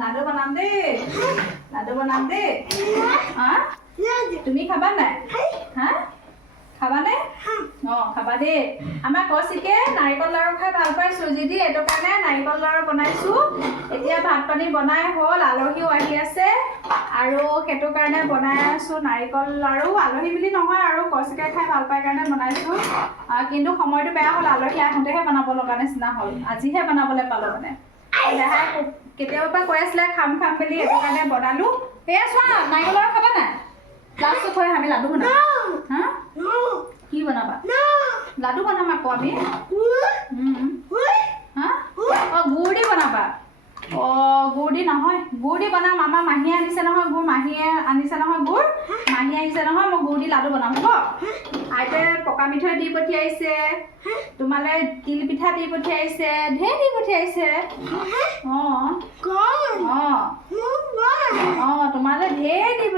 লাডু বনাম দেই লাডু বনাম দেই হা তুমি খাবা নাই হা খাবানে অঁ খাবা দেই আমাৰ কৌশিকে নাৰিকল লাড়ু খাই ভাল পায় চুজি দি এইটো কাৰণে নাৰিকল লাড়ু বনাইছোঁ এতিয়া ভাত পানী বনাই হ'ল আলহীও আহি আছে আৰু সেইটো কাৰণে বনাই আছোঁ নাৰিকল লাড়ু আলহী বুলি নহয় আৰু কৌশিকে খাই ভাল পায় কাৰণে বনাইছোঁ কিন্তু সময়টো বেয়া হ'ল আলহী আহোঁতেহে বনাব লগা নিচিনা হ'ল আজিহে বনাবলৈ পালোঁ মানে দেহাই কেতিয়াবা কৈ আছিলে খাম খাম বুলি সেইটো কাৰণে বনালোঁ এয়া চোৱা নাৰিকল লাড়ু খাবা নাই লাষ্টত থৈ আমি লাডু বনাম হা কি বনাবা লাডু বনাম আকৌ আমি হা অঁ গুড় দি বনাবা অঁ গুড় দি নহয় গুড় দি বনাম আমাৰ মাহীয়ে আনিছে নহয় গুড় মাহীয়ে আনিছে নহয় গুড় মাহী আহিছে নহয় মই গুড় দি লাডু বনাম হ'ব আইতাই পকা মিঠৈ দি পঠিয়াইছে তোমালৈ তিল পিঠা দি পঠিয়াইছে ঢেৰ দি পঠিয়াইছে অঁ অঁ অঁ তোমালৈ ঢেৰ দি